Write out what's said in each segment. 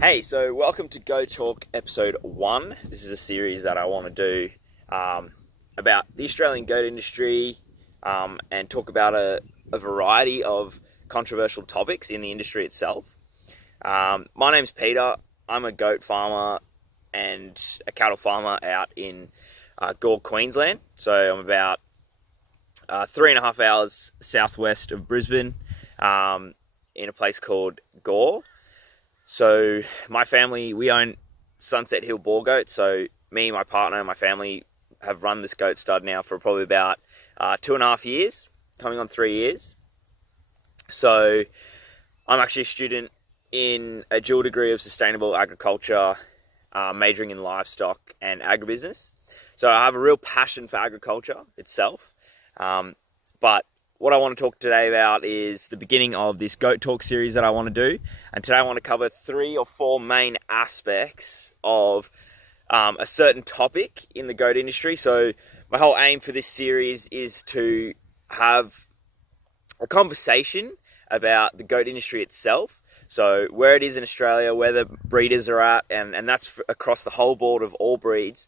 Hey, so welcome to Go Talk episode 1. This is a series that I want to do about the Australian goat industry and talk about a variety of controversial topics in the industry itself. My name's Peter. I'm a goat farmer and a cattle farmer out in Gore, Queensland. So I'm about 3.5 hours southwest of Brisbane in a place called Gore. So my family, we own Sunset Hill Boar Goat. So me, my partner, and my family have run this goat stud now for probably about 2.5 years, coming on 3 years. So I'm actually a student in a dual degree of sustainable agriculture, majoring in livestock and agribusiness. So I have a real passion for agriculture itself. But what I want to talk today about is the beginning of this Goat Talk series that I want to do. And today I want to cover 3 or 4 main aspects of a certain topic in the goat industry. So my whole aim for this series is to have a conversation about the goat industry itself. So where it is in Australia, where the breeders are at, and that's across the whole board of all breeds.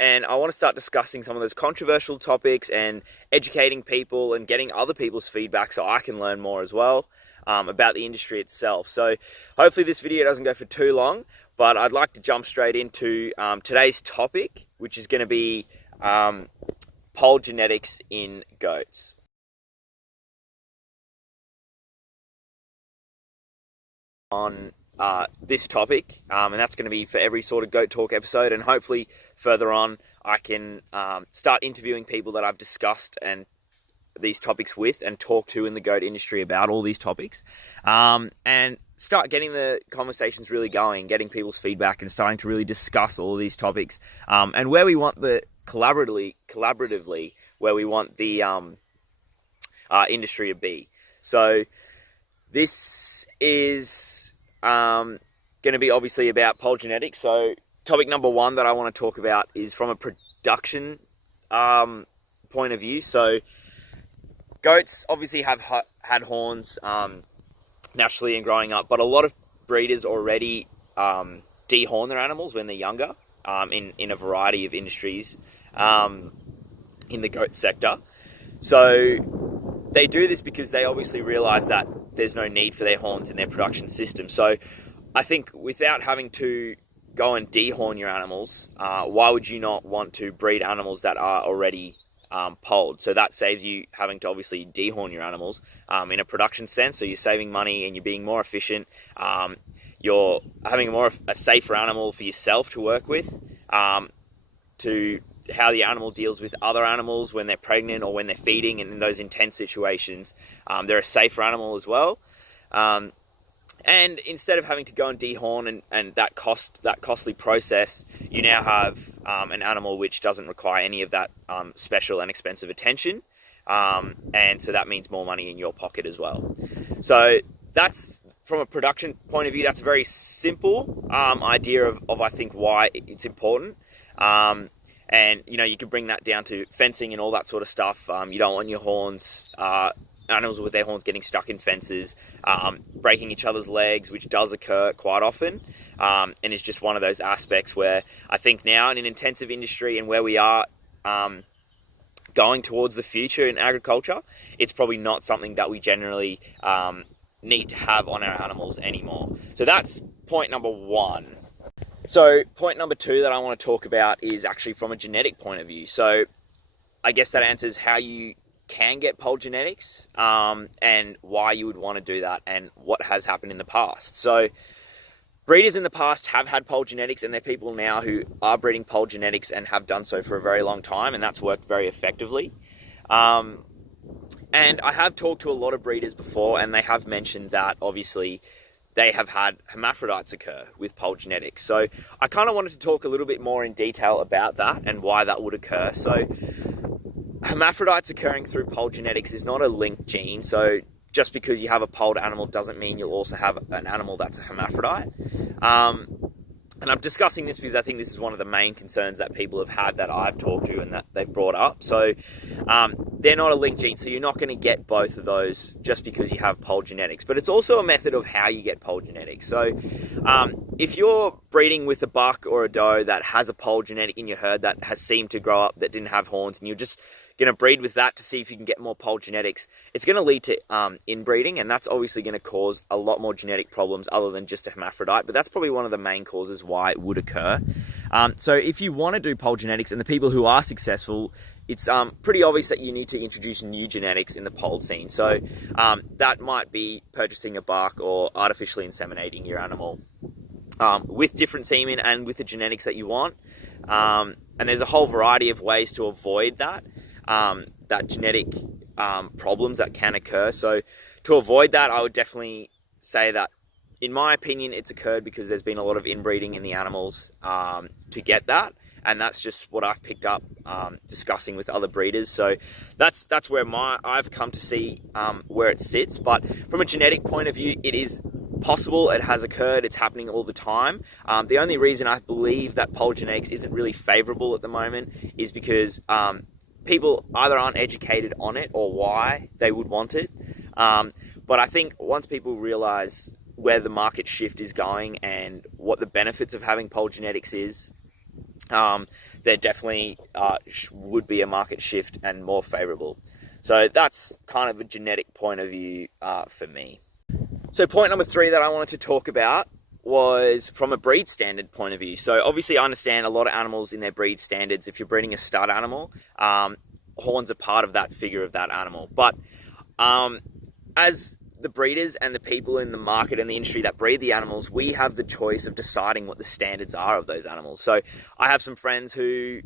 And I want to start discussing some of those controversial topics and educating people and getting other people's feedback so I can learn more as well about the industry itself. So hopefully this video doesn't go for too long, but I'd like to jump straight into today's topic, which is going to be polled genetics in goats. On this topic, and that's going to be for every sort of Goat Talk episode, and hopefully further on I can start interviewing people that I've discussed and these topics with and talk to in the goat industry about all these topics, and start getting the conversations really going, getting people's feedback and starting to really discuss all of these topics, and where we want the collaboratively where we want the industry to be. So this is going to be obviously about polled genetics. So topic number 1 that I want to talk about is from a production point of view. So goats obviously have had horns naturally and growing up, but a lot of breeders already dehorn their animals when they're younger in a variety of industries in the goat sector. So they do this because they obviously realize that there's no need for their horns in their production system. So I think without having to go and dehorn your animals, why would you not want to breed animals that are already polled? So that saves you having to obviously dehorn your animals in a production sense. So you're saving money and you're being more efficient. You're having a safer animal for yourself to work with, to how the animal deals with other animals when they're pregnant or when they're feeding, and in those intense situations, they're a safer animal as well. And instead of having to go and dehorn and that costly process, you now have an animal which doesn't require any of that special and expensive attention, and so that means more money in your pocket as well. So that's, from a production point of view, that's a very simple idea of I think why it's important. And, you can bring that down to fencing and all that sort of stuff. You don't want your animals with their horns getting stuck in fences, breaking each other's legs, which does occur quite often, and is just one of those aspects where I think now in an intensive industry and where we are going towards the future in agriculture, it's probably not something that we generally need to have on our animals anymore. So that's point number 1. So point number 2 that I want to talk about is actually from a genetic point of view. So I guess that answers how you can get polled genetics, and why you would want to do that and what has happened in the past. So breeders in the past have had polled genetics, and there are people now who are breeding polled genetics and have done so for a very long time, and that's worked very effectively. And I have talked to a lot of breeders before, and they have mentioned that obviously they have had hermaphrodites occur with polled genetics. So I kind of wanted to talk a little bit more in detail about that and why that would occur. So hermaphrodites occurring through polled genetics is not a linked gene. So just because you have a polled animal doesn't mean you'll also have an animal that's a hermaphrodite. And I'm discussing this because I think this is one of the main concerns that people have had that I've talked to and that they've brought up. So they're not a linked gene, so you're not going to get both of those just because you have polled genetics. But it's also a method of how you get polled genetics. So if you're breeding with a buck or a doe that has a polled genetic in your herd that has seemed to grow up that didn't have horns, and you're just going to breed with that to see if you can get more polled genetics, it's going to lead to inbreeding, and that's obviously going to cause a lot more genetic problems other than just a hermaphrodite, but that's probably one of the main causes why it would occur. So if you want to do polled genetics, and the people who are successful, it's pretty obvious that you need to introduce new genetics in the polled scene. So that might be purchasing a buck or artificially inseminating your animal with different semen and with the genetics that you want. And there's a whole variety of ways to avoid that genetic problems that can occur. So to avoid that, I would definitely say that, in my opinion, it's occurred because there's been a lot of inbreeding in the animals to get that. And that's just what I've picked up discussing with other breeders. So that's where I've come to see where it sits. But from a genetic point of view, it is possible. It has occurred. It's happening all the time. The only reason I believe that polled genetics isn't really favorable at the moment is because people either aren't educated on it or why they would want it. But I think once people realize where the market shift is going and what the benefits of having polled genetics is, there definitely would be a market shift and more favorable. So that's kind of a genetic point of view for me. So point number 3 that I wanted to talk about was from a breed standard point of view. So obviously I understand a lot of animals in their breed standards, if you're breeding a stud animal, horns are part of that figure of that animal. But as the breeders and the people in the market and the industry that breed the animals, we have the choice of deciding what the standards are of those animals. So I have some friends who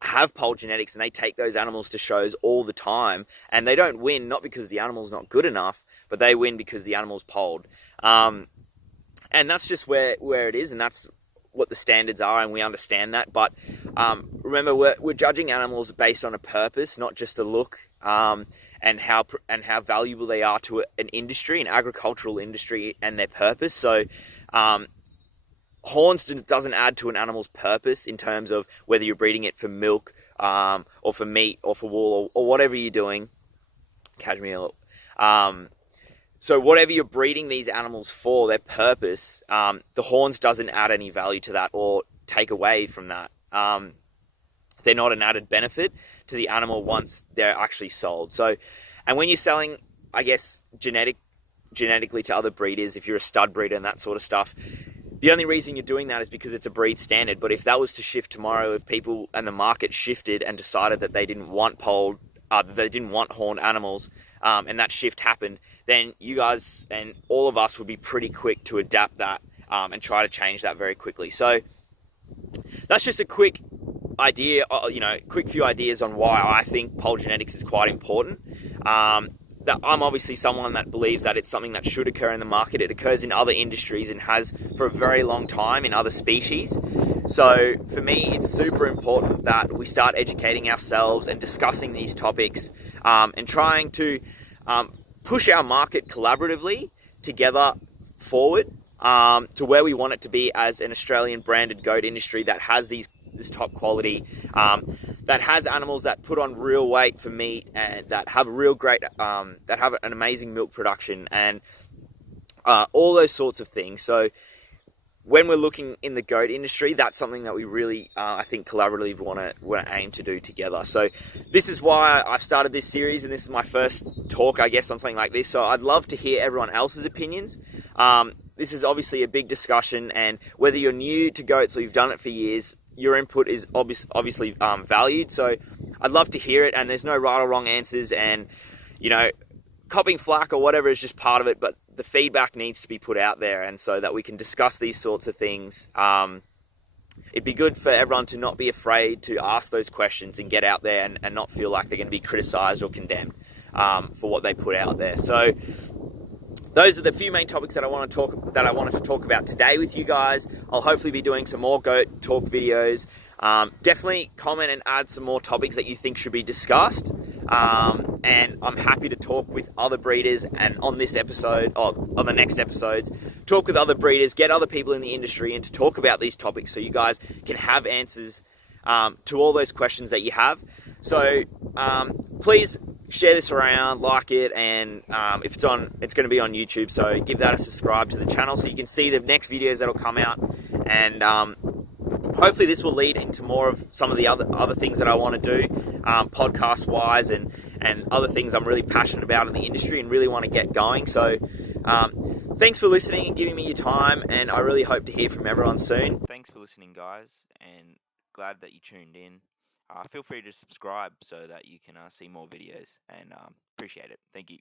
have polled genetics and they take those animals to shows all the time, and they don't win not because the animal's not good enough, but they win because the animal's polled. And that's just where it is, and that's what the standards are, and we understand that. But remember, we're judging animals based on a purpose, not just a look. And how valuable they are to an industry, an agricultural industry, and their purpose. So horns doesn't add to an animal's purpose in terms of whether you're breeding it for milk or for meat or for wool or whatever you're doing. Cashmere. So whatever you're breeding these animals for, their purpose, the horns doesn't add any value to that or take away from that. They're not an added benefit to the animal once they're actually sold. So, and when you're selling, I guess, genetically to other breeders, if you're a stud breeder and that sort of stuff, the only reason you're doing that is because it's a breed standard. But if that was to shift tomorrow, if people and the market shifted and decided that they didn't want they didn't want horned animals, and that shift happened, then you guys and all of us would be pretty quick to adapt that and try to change that very quickly. So that's just a quick quick few ideas on why I think polled genetics is quite important. That I'm obviously someone that believes that it's something that should occur in the market. It occurs in other industries and has for a very long time in other species. So for me, it's super important that we start educating ourselves and discussing these topics and trying to push our market collaboratively together forward to where we want it to be as an Australian branded goat industry that has this top quality, that has animals that put on real weight for meat and that have real great, that have an amazing milk production and all those sorts of things. So when we're looking in the goat industry, that's something that we really, I think, collaboratively want to aim to do together. So this is why I've started this series, and this is my first talk, I guess, on something like this. So I'd love to hear everyone else's opinions. This is obviously a big discussion, and whether you're new to goats or you've done it for years, your input is obviously valued. So I'd love to hear it, and there's no right or wrong answers, and copying flack or whatever is just part of it, but the feedback needs to be put out there, and so that we can discuss these sorts of things. It'd be good for everyone to not be afraid to ask those questions and get out there and not feel like they're going to be criticized or condemned for what they put out there. So those are the few main topics that I wanted to talk about today with you guys. I'll hopefully be doing some more goat talk videos. Definitely comment and add some more topics that you think should be discussed. And I'm happy to talk with other breeders, and on this episode, or on the next episodes, talk with other breeders, get other people in the industry and to talk about these topics so you guys can have answers to all those questions that you have. So please share this around, like it, and if it's on, it's going to be on YouTube. So give that a subscribe to the channel so you can see the next videos that'll come out, and hopefully this will lead into more of some of the other things that I want to do, podcast wise, and other things I'm really passionate about in the industry and really want to get going. So thanks for listening and giving me your time, and I really hope to hear from everyone soon. Thanks for listening, guys, and glad that you tuned in. Feel free to subscribe so that you can see more videos, and appreciate it. Thank you.